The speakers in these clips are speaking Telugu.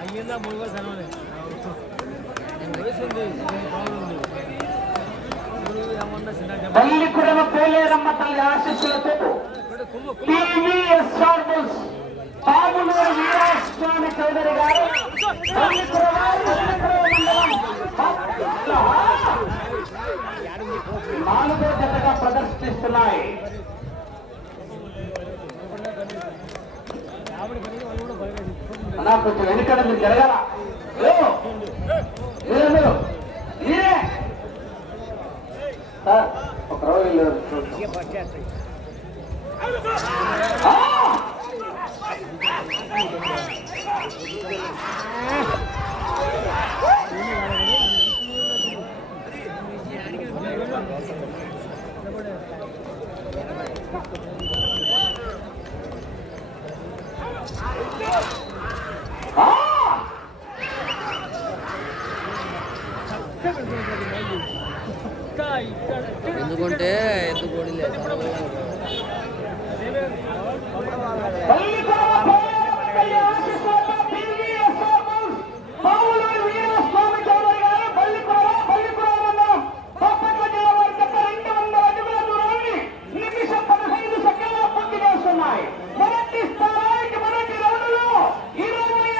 ಅಯ್ಯಂದ ಮುಳುಗ ಸನ್ಮಾನ ವಯಸ್ಸೊಂದು పోలేరమ్మ తల్లి ఆశీస్సులతో కుమ్ము టీవీఎస్ఆర్ బుల్స్ పాములూరు వీరాస్వామి చౌదరి గారు తల్లి నాలుగో జతగా ప్రదర్శిస్తున్నాయి. అన్నా కొంచెం వెనుకడ మీరు జరగాల. Ah!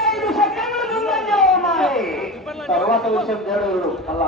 ఐదు సెకండ్లు ముందంజలో ఉన్నాయి. తర్వాత విషయం జరగదు అలా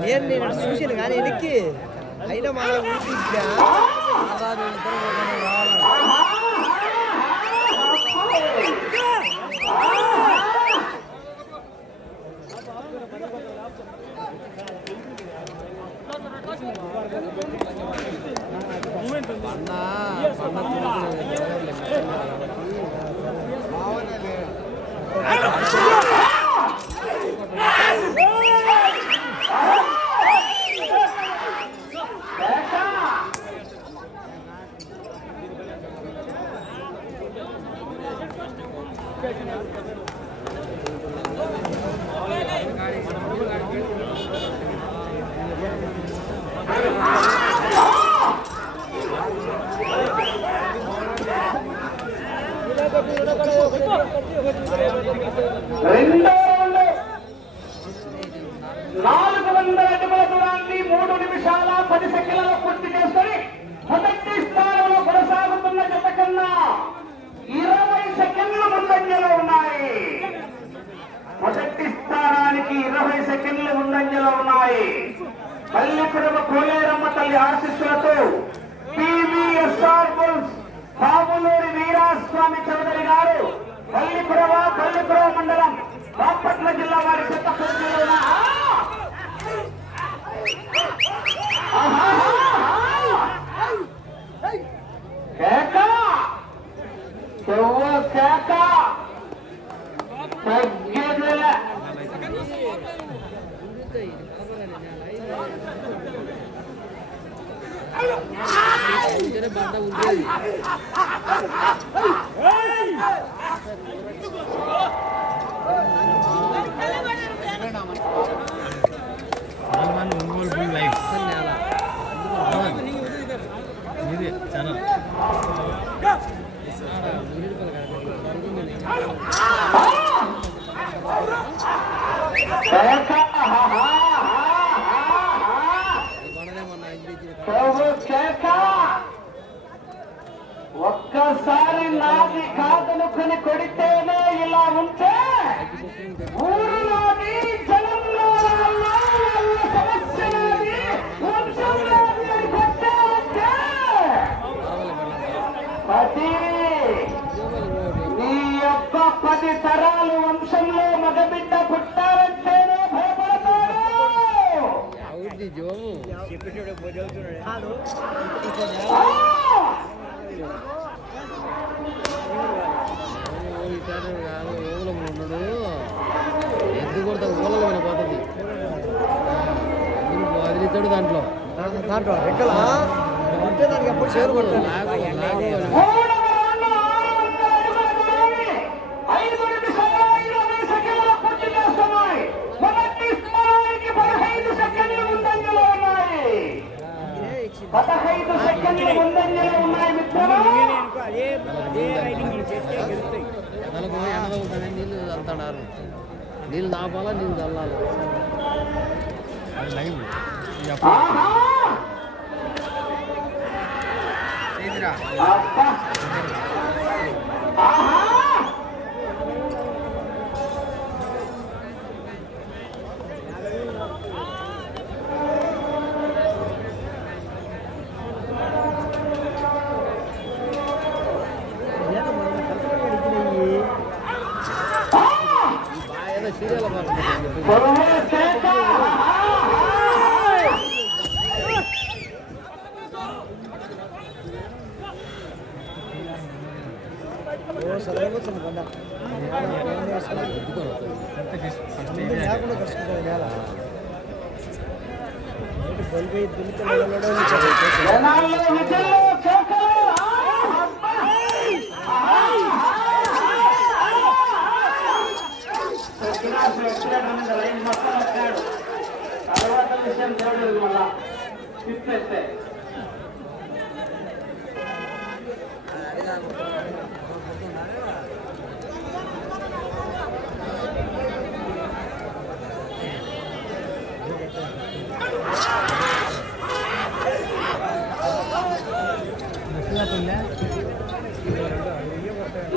నేను నేను చూసాను కానీ వెనక్కి అయినా మన రెండో రౌండ్ నాలుగు వందల అడుగుల దూరాన్ని మూడు నిమిషాల పది సెకండ్లలో పూర్తి చేసుకొని మొదటి స్థానంలో కొనసాగుతున్న జత కన్నా ఇరవై సెకండ్లు ముందంజలో ఉన్నాయి. మొదటి స్థానానికి ఇరవై సెకండ్లు ముందంజలో ఉన్నాయి. పల్లెకుడమ కోలేరమ్మ తల్లి ఆశిస్సులతో బాబులూరి వీరాస్వామి చౌదరి గారు పల్లిపురవ పల్లిపురవ మండలం బాపట్ల జిల్లా వారి చెత్త పోటీలో కేక! చెవ్వ కేక! Anda un día. జోము కాదు ఎద్దు కొడతా వినపోతుంది ఎద్దును వదిలితాడు దాంట్లో? దాంట్లో- రెక్కల? ఉంటే దానికి ఎప్పుడు చేరు కొట్టాలి లాగు లాగు మూడవ రౌండ్ ఆరు వందల అడుగుల దూరాన్ని ఐదు నిమిషాల ఇరవై సెకండ్ల పూర్తి చేస్తున్నాయి. మొదటి స్థానానికి పదహైదు సెకండ్లు ముందంజలో ఉన్నాయి పదహైదు సెకండ్లు ముందంజలో ఉన్నాయి మిత్రమా నెలకు ఎండ తగ్గుతానే నీళ్ళు చల్లుతాడారు నీళ్ళు దాపాలా నీళ్ళు చల్లాలి ఆహా! బల్బై దున్నితే నిలబడడం జనాల్లో విజయంలో కేకలు! ఆ! అబ్బా! ఎక్కినాడు, ఎక్కినాడు మీద లైన్ మొత్తం ఎక్కాడు. తర్వాత విషయం చూడలేదు మళ్ళా తిప్పేస్తే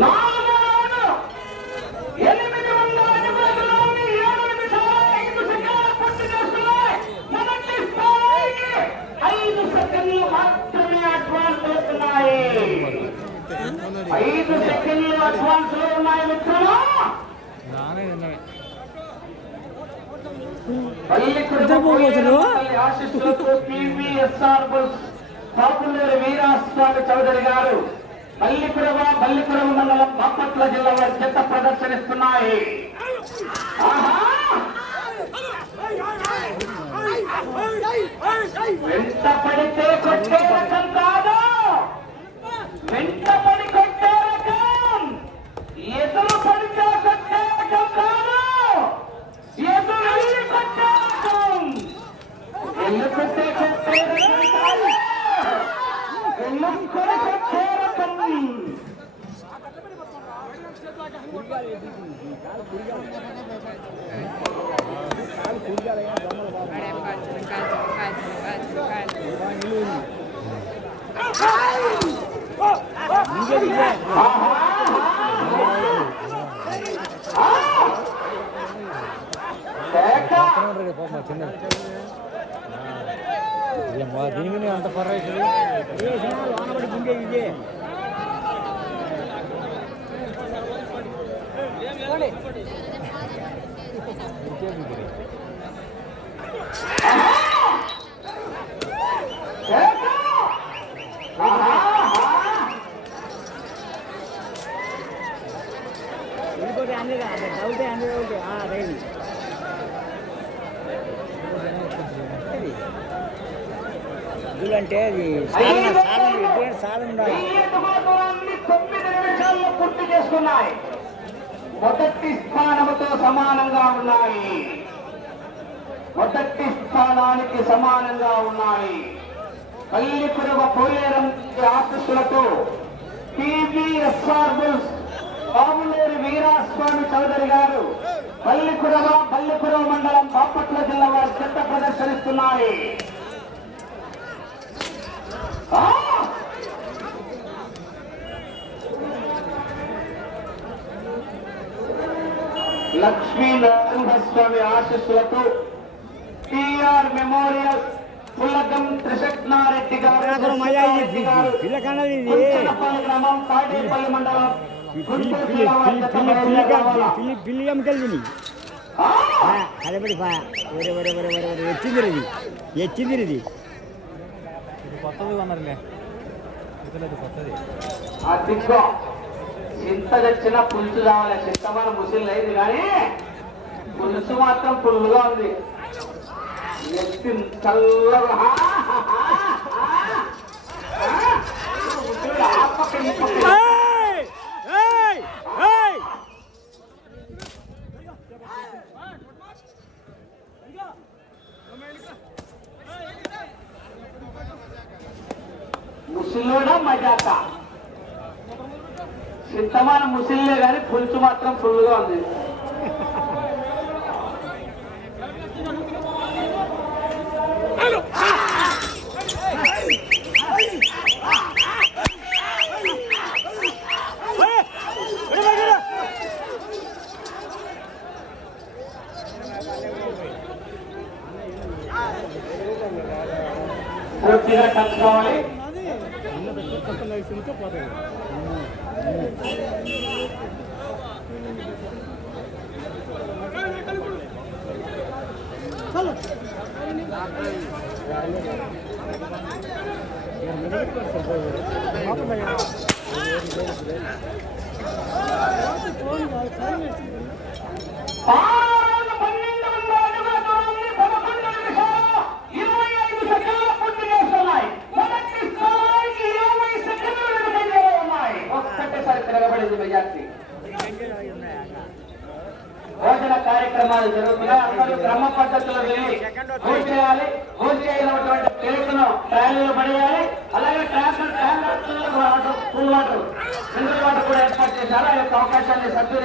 నాలుగో రౌండ్. ఎనిమిది వందల అడుగుల దూరాన్ని ఏడు నిమిషాల ఐదు సెకండ్ల పూర్తి చేస్తున్నాయి. మొదటి స్థానానికి ఐదు సెకండ్లు మాత్రమే అడ్వాన్స్ అవుతున్నాయి ఐదు సెకండ్లు అడ్వాన్స్లో ఉన్నాయి మిత్రులు. పాపులర్ వీరాస్వామి చౌదరి గారు. బల్లిపురవ బల్లిపురం మండలం బాపట్ల జిల్లా వారి చెత్త ప్రదర్శనిస్తున్నాయి. ఆహా! కేక! దీని మీద అంత పర్వాలేదు ఎద్దులంటే అది సాధన సాధన సాధన ఉండాలి. మొదటి స్థానముతో సమానంగా ఉన్నాయి. మొదటి స్థానానికి సమానంగా ఉన్నాయి. పల్లిపురవ పోలేరం ఆశస్సులతో టీవీఎస్ఆర్ బుల్స్ బాబులేరు వీరాస్వామి చౌదరి గారు పల్లిపురవ పల్లికురవ మండలం బాపట్ల జిల్లా వారి చెత్త ప్రదర్శనిస్తున్నాయి. లక్ష్మీ నరసింహస్వామి ఆశస్సులతో టిఆర్ మెమోరియల్ పుల్లగం త్రిశక్నారెడ్డి గారు గ్రామం తాడేపల్లి మండలం పిల్లి గుంటూరు పిల్లి జిల్లా వారి పిల్లి జత పిల్లి పిల్లి బయలుదేరావాలా? పిల్లి పిల్లి అమ్మకెళ్ళి ఆ! అదేపడి ఒరే ఒరే ఒరే ఒరే ఒరే ఎచ్చింది ఇది ఎచ్చింది ఇది కొత్తది కొన్నారులే. ఇతలేదు కొత్తది. చింత తెచ్చిన పులుసు కావాలి చింతమైన ముసిల్ లేదు కానీ పులుసు మాత్రం పుల్లుగా ఉంది చల్లగా ముసిల్లే కానీ పులుసు మాత్రం ఫుల్గా ఉంది. Ah! క్రమ పద్ధతిలో వెళ్ళి భోజనం చేయాలి. భోజనం చేయనటువంటి ప్లేట్లను ట్రాలీలో పడేయాలి. అలాగే tractor tanker water cool water mineral water కూడా ఏర్పాటు చేశారు ఆ యొక్క అవకాశాన్ని సద్వినియోగం